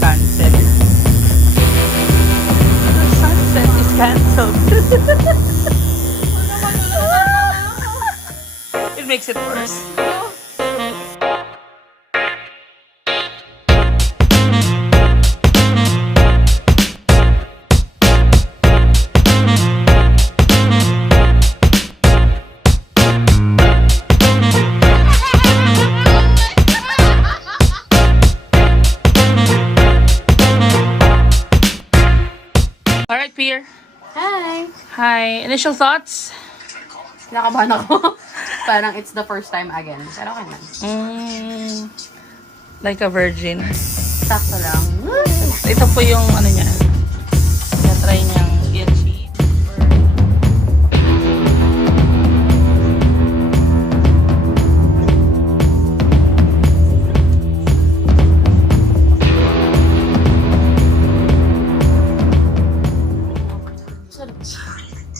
cancel. The sunset is cancelled. It makes it worse. Alright, Pierre. Hi! Hi. Initial thoughts? Nakabahan ako. Parang it's the first time again. Pero okay man. Like a virgin. Sakto lang. Ito po yung ano niya. Na-try niyang i-achieve.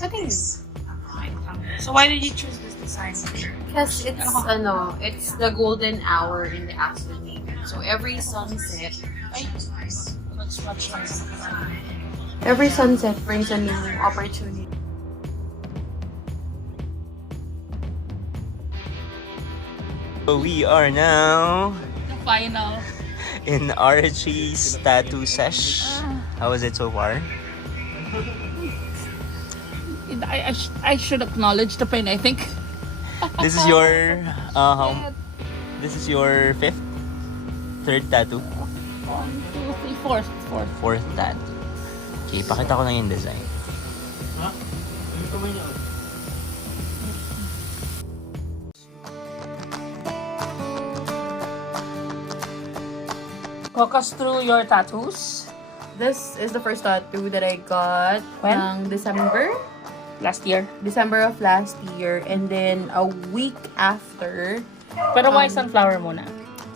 Okay. So why did you choose this design? Because it's the golden hour in the afternoon. So every sunset brings a new opportunity. So we are now The final. in Archie's tattoo sesh. How was it so far? I should acknowledge the pain, I think. This is your this is your third tattoo? 1, 2, 3, 4th. Fourth tattoo. Okay, pakita ko na yung design. Walk us through your tattoos. This is the first tattoo that I got When? December Last year. of last year, and then a week after Pero why sunflower muna?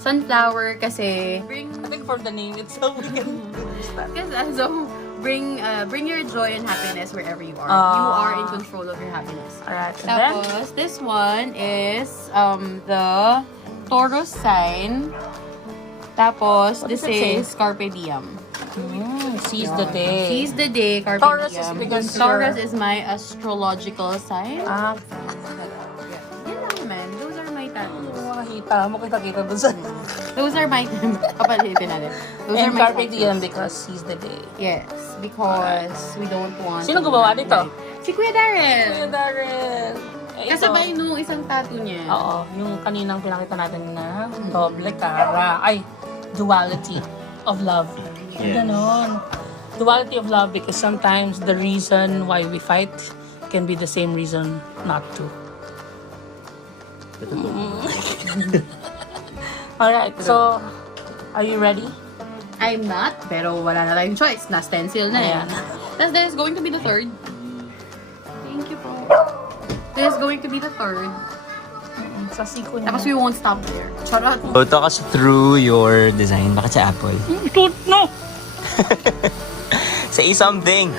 sunflower kasi I think for the name itself, we can understand. so bring your joy and happiness wherever you are. You are in control of your happiness. Alright, and then? Tapos this one is the Taurus sign. Tapos What this does it say? is Carpe Diem. Seize the day. Seize the day, Carpe Taurus Diem. is because Taurus you're- is my astrological sign. Ah, Yan lang naman. Those are my tattoos. makita mo, kita-kita dun sa... Those are my... Kapalitin natin. Those are And my Carpe tattoos. Diem because seize the day. Yes, because we don't want... Sino gumawa nito? Si Kuya Darren! Kuya Darren! Eh, ito. Kasabay nung isang tattoo niya. Oo, yung kaninang pinakita natin na doble cara. Ay, duality of love. Yeah. Ganon. Duality of love because sometimes the reason why we fight can be the same reason not to. Alright, so are you ready? I'm not, pero wala na tayong choice. Na-stencil na yan. Ayan. Tapos there's going to be the third. Thank you po. There's going to be the third. Sa siko niya. Tapos we won't stop there. Charot. So talk us through your design. Bakit sa apple? No! Say something!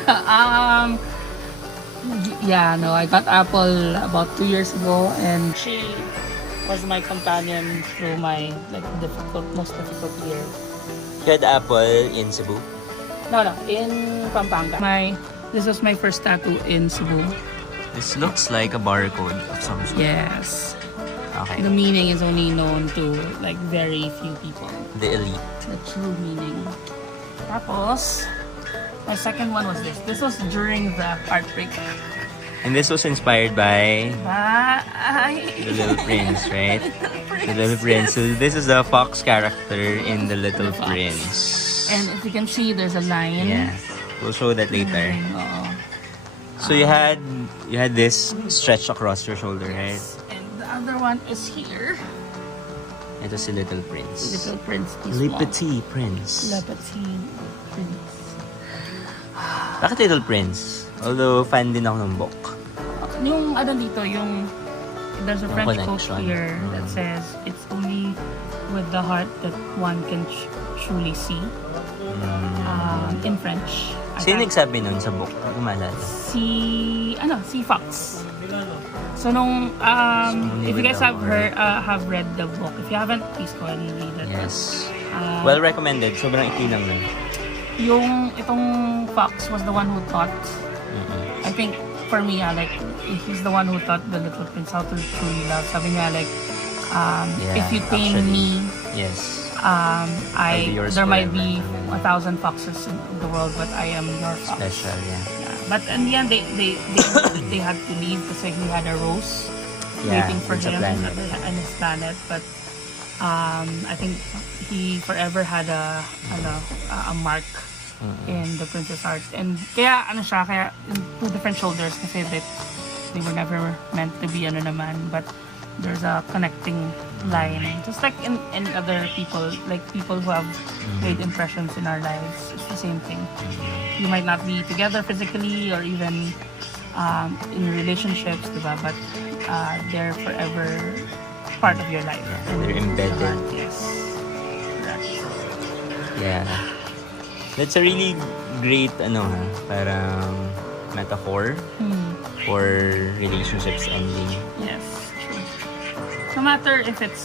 Yeah, no, I got Apple about 2 years ago, and she was my companion through my most difficult year. You had apple in Cebu? No, in Pampanga. This was my first tattoo in Cebu. This looks like a barcode of some sort. Yes. Okay. The meaning is only known to like very few people. The elite. The true meaning. Tapos, my second one was this. This was during the heartbreak. And this was inspired by Bye! The Little Prince, right? The Little Prince. So this is the fox character in The Little Fox. Prince. And if you can see, there's a line. Yeah. We'll show that later. Oo. So you had this stretch across your shoulder, right? And the other one is here. Ito si Little Prince. Little Prince. Le Petit Prince. Le Petit Prince. Bakit Little Prince? Although fan din ako ng book. Yung ano dito, there's a Yung French quote connection. here that says, it's only with the heart that one can truly see. In French. Sino nagsabi nun sa book? Hindi ko maalala. Si Fox. So if you guys have read the book, if you haven't, please go ahead and read it. Yes. Well recommended. Sobrang ikli lang nun. Yung itong fox was the one who taught. I think for me, like he's the one who taught the little prince how to truly love. Sabi niya like, if you tame me, yes, there might be 1,000 foxes in the world, but I am your fox. Special, yeah. But in the end, they had to leave because he had a rose waiting for him on his planet. But I think he forever had a mark in the princess heart. And kaya kaya in two different shoulders kasi they were never meant to be but there's a connecting line. Just like in other people, like people who have made impressions in our lives, it's the same thing. You might not be together physically or even in relationships, diba? But they're forever part of your life. Yeah, they're embedded. Yes. Correct. Yeah. That's a really great parang metaphor for relationships ending. Yes, true. No matter if it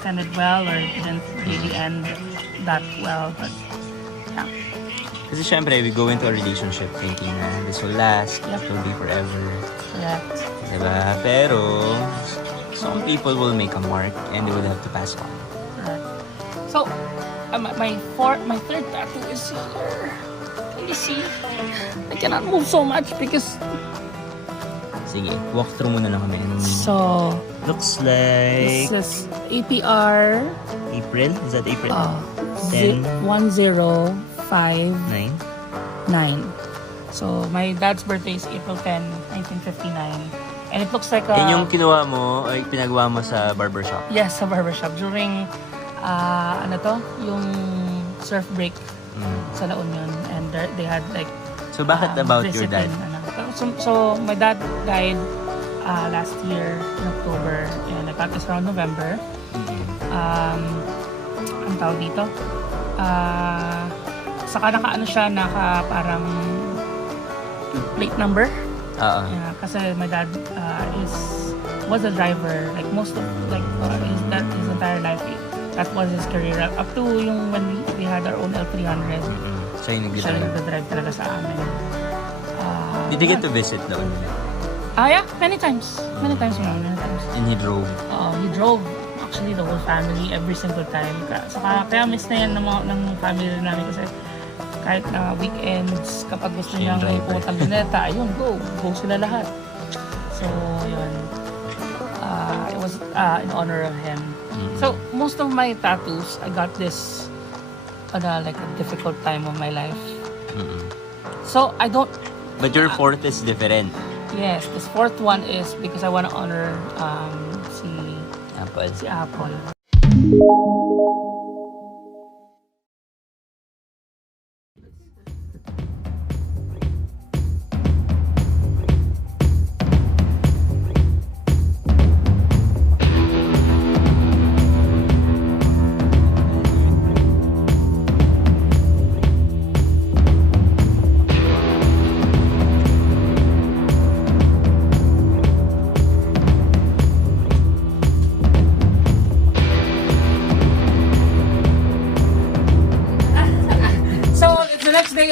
ended well or it didn't really end that well, but yeah. Kasi syempre, we go into a relationship thinking na this will last, it will be forever. Correct. Diba? Pero, some people will make a mark and they will have to pass on. Correct. So, my third tattoo is here. Can you see? I cannot move so much because... Sige, walk through muna lang kami. So, Looks like... this is APR... April? Is that April? 1059. 9? So, my dad's birthday is April 10, 1959. And it looks like a... Yan yung kinuha mo, ay pinagawa mo sa barbershop? Yes, sa barbershop. During, yung surf break sa La Union. And they had like... So, bakit about your dad? So, my dad died last year in October. And I got this around November. Ang tawag dito? Saka parang plate number. Yeah, kasi my dad was a driver. Like most of his entire life, that was his career. Up to when we had our own L300. Siya yung nag-drive talaga sa amin. Did you get to visit doon? Yeah, many times. Many times. And he drove? He drove actually the whole family every single time. Saka kaya miss na yan ng family namin kasi kahit na weekends, kapag gusto niyang pumunta luneta, ayun, go sila lahat. So, yun. It was in honor of him. So, most of my tattoos, I got this like a difficult time of my life. So, I don't... But your fourth is different. Yes, this fourth one is because I want to honor si Apple.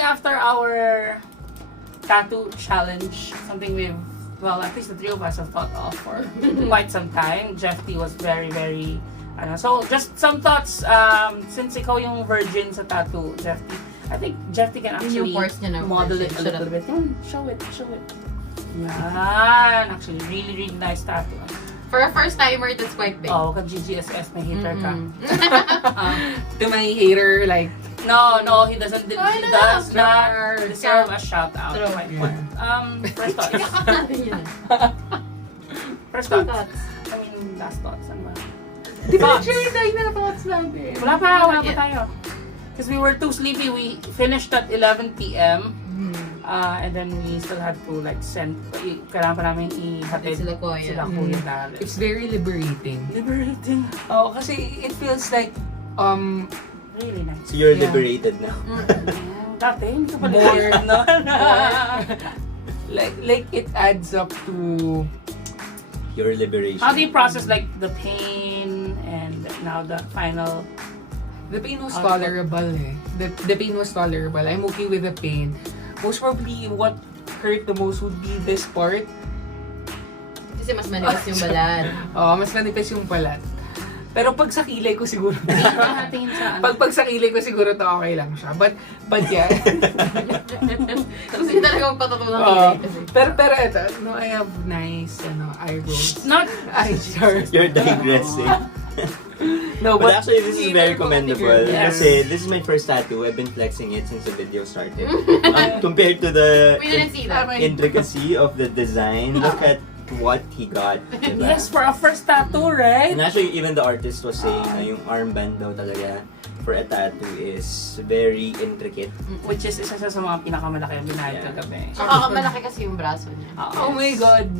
After our tattoo challenge, something at least the three of us have thought of for quite some time. Jeffy was very, very, so just some thoughts, since ikaw yung virgin sa tattoo, Jeffy, I think Jeffy can actually model it a little bit. Show it. Yan, actually, really, really nice tattoo. For a first timer, that's quite big. Oh, ka-GGSS, may hater ka. To my hater, like... No, he doesn't. He does not deserve a shout out. First thoughts. First thoughts. I mean, last thoughts. Ano ba? Di ba share tayo na thoughts natin? Wala pa tayo. Because we were too sleepy. We finished at 11 p.m. And then we still had to send. Kailangan pa namin ihatid sila Kuya Dali. It's very liberating. Oh, kasi it feels like really nice. So you're liberated now? Dati, hindi ka pa more, liberated, no? like it adds up to your liberation. How do you process the pain and now the final The pain was tolerable eh. The pain was tolerable. I'm okay with the pain. Most probably, what hurt the most would be this part. Kasi mas manipis yung balat. Mas manipis yung balat. Pero pag sa kilay ko siguro, Tingin sa pag sa kilay ko siguro to okay lang siya. But yeah. Kasi talagang patutunan ko. Pero ito, no, I have nice eyebrows. Not Eyeshadow. You're digressing. No, But but actually, this is very commendable. Yes. Kasi this is my first tattoo. I've been flexing it since the video started. Compared to the We didn't see that. intricacy of the design, look at what he got. Diba? yes, for a first tattoo, right? And actually, even the artist was saying na yung armband daw talaga for a tattoo is very intricate. Which is isa sa mga pinakamalaki ang binayad Yeah. kagabi. Tsaka malaki kasi yung braso niya. oh my God.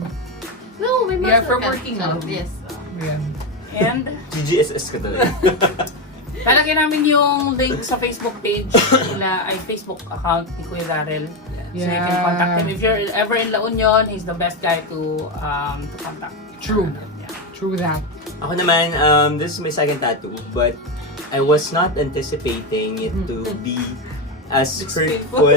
No, may muscle Yeah, from ka. working So, out. yes. Yeah. And GGSS ka talaga. lalagyan namin yung link sa Facebook page nila, ay Facebook account ni Kuya Darrell. So you can contact him. If you're ever in La Union, he's the best guy to contact. True. Yeah. True that. Ako naman, this is my second tattoo, but I was not anticipating it to be as hurtful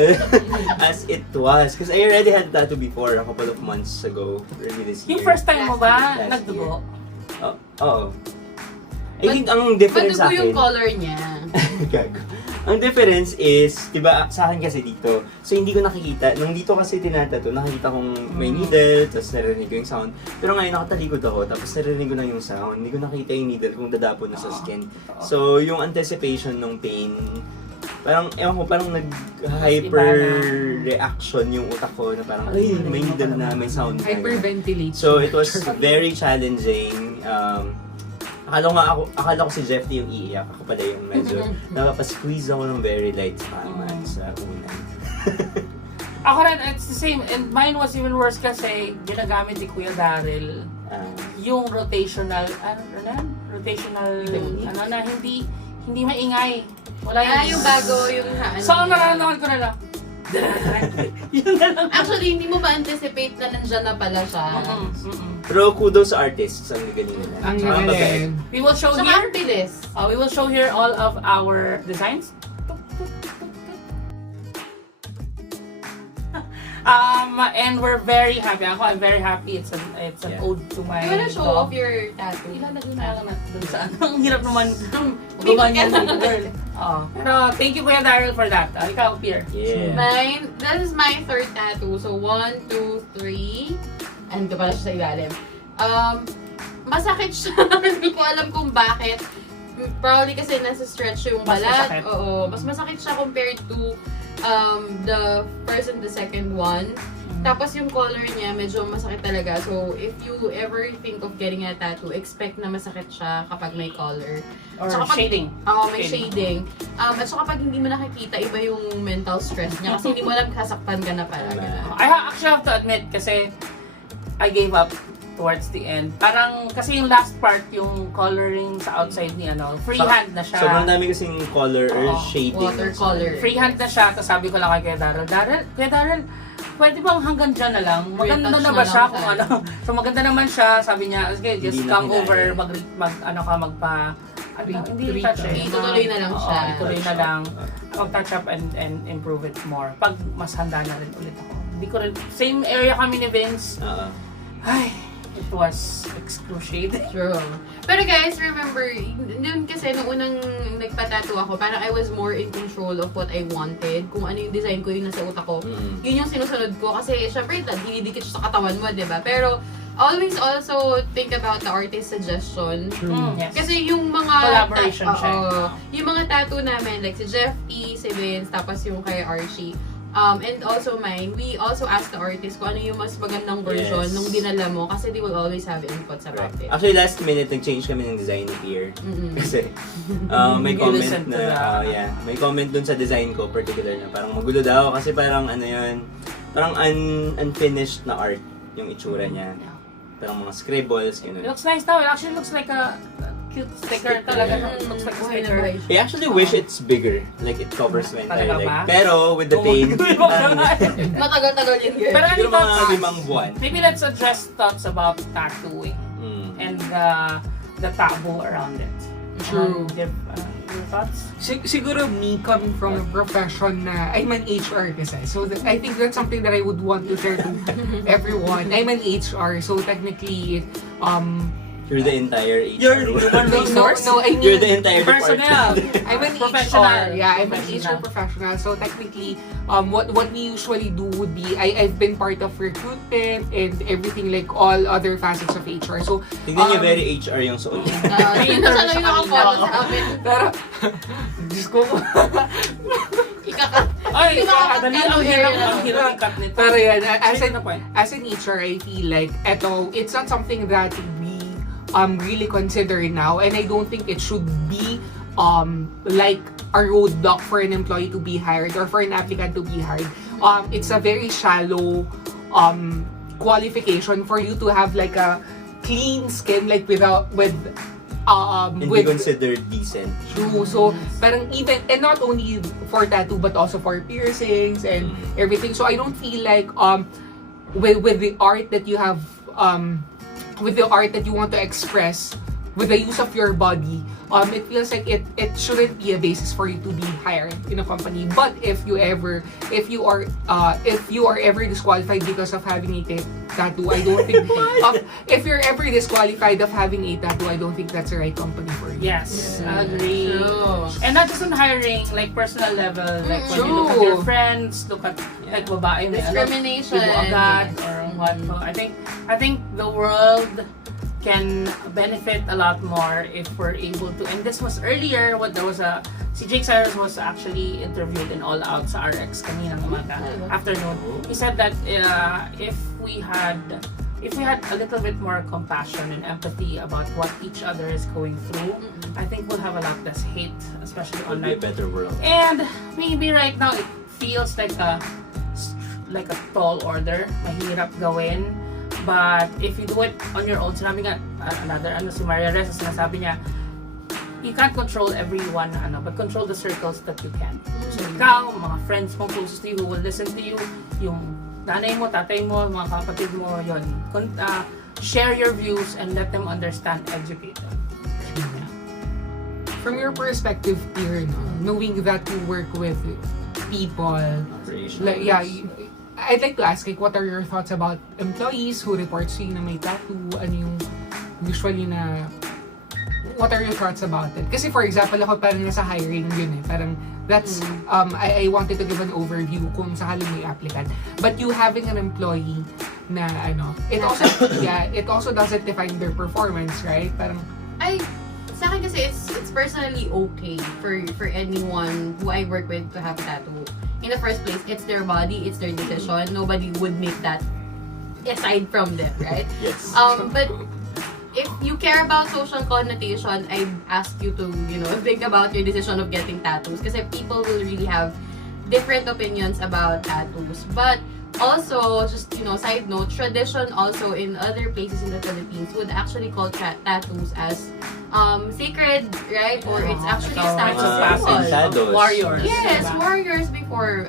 as it was. Because I already had a tattoo before a couple of months ago, early this year. Yung first time mo ba, Last nagdugo? Oo. I think ang difference sa Madugo yung akin... color niya. Gago. Ang difference is, diba, sa akin kasi dito, so hindi ko nakikita, nung dito kasi tinatato, nakikita kong may needle, tapos narinig ko yung sound. Pero ngayon nakatalikod ako, tapos narinig ko na yung sound, hindi ko nakita yung needle kung dadapon na sa skin. So, yung anticipation ng pain, parang, ewan ko, parang nag-hyper reaction yung utak ko na parang, ay, may needle na, may sound na. Hyperventilate. So, it was very challenging. Akala ko si Jeff yung iiyak. Ako pala yung medyo napapasqueeze ako ng very light tama sa unan. Ako rin, it's the same. And mine was even worse kasi ginagamit ni Kuya Darrell yung rotational, na hindi maingay. Wala Yung bago, yung So, ang nararamdaman ko na lang. Yun na lang. Actually, hindi mo ba anticipate na nandyan na pala siya? Pero kudos sa artists, ang galing nila. Ang Tsaka mabait. galing. We will show Saka here. ang bilis. We will show here all of our designs. And we're very happy. I'm very happy. It's an ode to my You wanna show dog. off your tattoo? Ilalagay na lang natin dun sa ano. Ang hirap naman gumawa niya ng girl. Pero thank you Kuya Darrell for that. Ikaw, Pierre. Yeah. This is my third tattoo. So, 1, 2, 3. Ando pala siya sa ilalim. Masakit siya. Hindi ko alam kung bakit. Probably kasi nasa stretch yung Mas balat. masakit. Oo. Mas masakit siya compared to the first and the second one. Tapos yung color niya, medyo masakit talaga. So, if you ever think of getting a tattoo, expect na masakit siya kapag may color. Or Tsaka pag- shading. Oo, may shading. At saka pag hindi mo nakikita, iba yung mental stress niya. Kasi hindi mo alam kasaktan ka na pala. Ganun. I actually have to admit kasi I gave up towards the end. Parang kasi yung last part, yung coloring sa outside ni freehand na siya. Sobrang dami kasing color or shading. Watercolor. Freehand na siya. Tapos sabi ko lang kay Kuya Darrell, pwede bang hanggang dyan na lang? Maganda Retouch na na ba lang siya siya. kung ano? So maganda naman siya. Sabi niya, okay, just Hindi na come kinaya. over, hindi touch eh. Itutuloy na lang siya. Ituloy na lang. Mag-touch up and improve it more. Pag mas handa na rin ulit ako. Hindi ko rin, same area kami ni Vince. Ay, it was excruciating. True. Pero guys, remember, yun kasi nung unang nagpa-tattoo ako, parang I was more in control of what I wanted. Kung ano yung design ko, yung nasa utak ko. Yun yung sinusunod ko. Kasi syempre, dinidikit siya sa katawan mo, di ba? Pero always also think about the artist suggestion. Yes. Kasi yung mga Collaboration siya. yung mga tattoo namin, like si Jeff E, si Vince, tapos yung kay Archie. And also mine, we also ask the artist kung ano yung mas magandang version nung dinala mo kasi they will always have inputs about it. Actually, last minute, nag-change kami ng design ni Pierre. Kasi may You comment listen to na, may comment dun sa design ko, particular na parang magulo daw kasi parang parang unfinished na art yung itsura niya. Parang mga scribbles, It gano'n. looks nice though. It actually looks like a cute sticker talaga. It looks like a sticker. I actually wish it's bigger. Like, it covers my entire Talaga leg. ba? Pero, with the pain, Matagal-tagal yun, girl. Pero siguro mga 5 buwan. maybe let's address thoughts about tattooing and the taboo around it. True. Your thoughts? Siguro me coming from a profession na I'm an HR kasi. So I think that's something that I would want to share to everyone. I'm an HR, so technically, You're the entire HR. You're human resource? No, I mean, You're the entire personnel. department. I'm an Professional. HR. Yeah, I'm an Professional. HR professional. So technically, what we usually do would be, I've been part of recruitment and everything, like all other facets of HR. So, Tignan niyo, very HR yung suot. Yun na sana yung nakafollow sa amin. pero, Diyos ko. Ay, Yung mga dali, ano ang here, hirap i-cut nito. Pero yan, Straight na point. as an HR, I feel like, it's not something that we really consider now, and I don't think it should be like a roadblock for an employee to be hired or for an applicant to be hired. It's a very shallow qualification for you to have like a clean skin, like And be considered decent. true. So, parang even, and not only for tattoo, but also for piercings and everything. So, I don't feel like, with the art that you have, with the art that you want to express, with the use of your body, it feels like it shouldn't be a basis for you to be hired in a company. But if you are ever disqualified because of having a tattoo, I don't think if you're ever disqualified of having a tattoo, I don't think that's the right company for you. Yes, agree. True. And not just on hiring, like personal level, like when you True. look at your friends, look at like babae, may Discrimination. Dibo agad, Yes. or what. So I think the world can benefit a lot more if we're able to. And this was earlier, si Jake Cyrus was actually interviewed in All Out sa RX kaninang umaga, afternoon. He said that if we had a little bit more compassion and empathy about what each other is going through, I think we'll have a lot less hate, especially It'll be a online. better world. And maybe right now it feels like a tall order, mahirap gawin. But if you do it on your own, sinabi nga, si Maria Reza, sinasabi niya, you can't control everyone, but control the circles that you can. So ikaw, mga friends mo closest to you who will listen to you, yung nanay mo, tatay mo, mga kapatid mo, yun. Share your views and let them understand, educate them. From your perspective, Pierre, knowing that you work with people, like, yeah, I'd like to ask, like, what are your thoughts about employees who report to you na may tattoo? Ano yung usually na, what are your thoughts about it? Kasi for example, ako parang nasa hiring yun eh. Parang that's, I wanted to give an overview kung sakaling may applicant. But you having an employee na it also doesn't define their performance, right? Parang, Sa akin kasi it's personally okay for anyone who I work with to have a tattoo. In the first place, it's their body, it's their decision. Nobody would make that aside from them, right? Yes. But if you care about social connotation, I ask you to, think about your decision of getting tattoos. Kasi people will really have different opinions about tattoos. But also, just, side note, tradition also in other places in the Philippines would actually call tattoos as sacred, right? Or it's actually a status symbol. Warriors. Yes, diba? warriors before.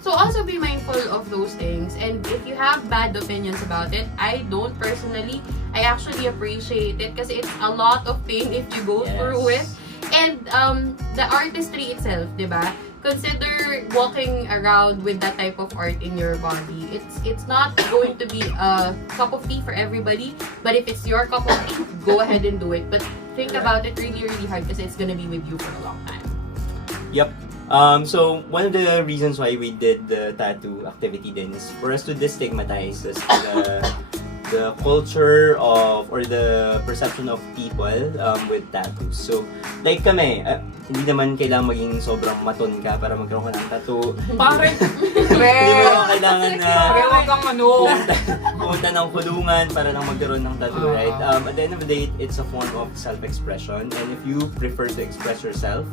So also be mindful of those things. And if you have bad opinions about it, I don't personally. I actually appreciate it because it's a lot of pain if you go through it. And the artistry itself, diba? Consider walking around with that type of art in your body. It's not going to be a cup of tea for everybody, but if it's your cup of tea, go ahead and do it. But think about it really, really hard because it's gonna be with you for a long time. Yep. So one of the reasons why we did the tattoo activity then is for us to destigmatize the culture of or the perception of people with tattoos. So like kami, hindi naman kailangan maging sobrang maton ka para magkaroon ka ng tattoo. Pare! Hindi mo kailangan na wag kang pumunta ng kulungan para lang magkaroon ng tattoo, right? At the end of the day, it's a form of self-expression. And if you prefer to express yourself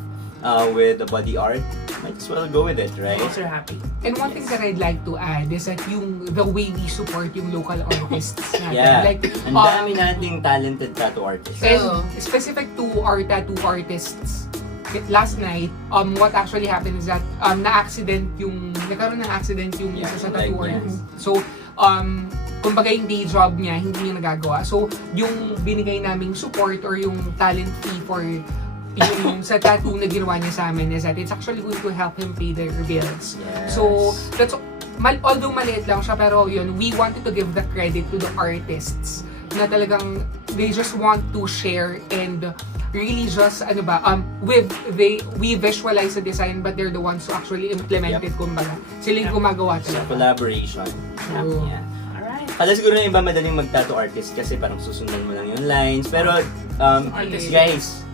with the body art, might as well go with it, right? Once you're happy. And one thing that I'd like to add is that the way we support yung local artists natin. Yeah. Like, Ang dami nating talented tattoo artists. and specific to our tattoo artists, last night, what actually happened is that nagkaroon ng accident yung isa sa tattoo artist. So, kumbaga yung day job niya, hindi niya nagagawa. So, yung binigay naming support or yung talent fee yung sa tattoo na ginawa niya sa amin is that it's actually going to help him pay their bills. Yes. So, that's although maliit lang siya, pero yun, we wanted to give the credit to the artists na talagang they just want to share and really just, we visualize the design but they're the ones who actually implement it, kumbaga. Sila yung gumagawa So, talaga. collaboration. So, Yeah. Alright. Kala siguro na iba madaling mag-tattoo artist kasi parang susundan mo lang yung lines. Pero, guys,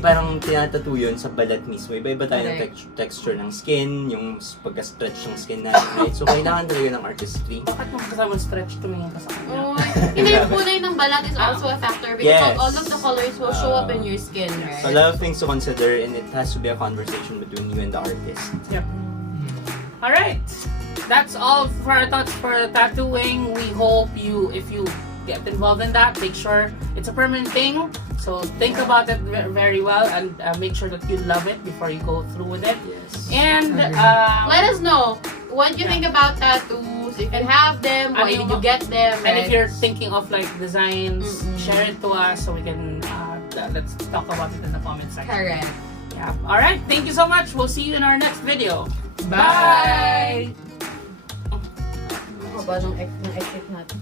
parang tinatattoo yun sa balat mismo. Iba-iba tayo ng texture ng skin, yung pagka-stretch ng skin natin, right? So, kailangan talaga ng artistry. Bakit mo kasama stretch tumingin ka sa kanya? Hindi, yung kulay ng balat is also a factor because all of the colors will show up in your skin, right? So, a lot of things to consider and it has to be a conversation between you and the artist. Yep. Alright. That's all for our thoughts for tattooing. We hope if you get involved in that, make sure it's a permanent thing. So think about it very well and make sure that you love it before you go through with it. Yes. And let us know what you think about tattoos. If you have them, why did you get them? And if you're thinking of like designs, share it to us so we can let's talk about it in the comment section. Correct. Yeah. All right. Thank you so much. We'll see you in our next video. Bye! Bye. Ano ba nung exit natin?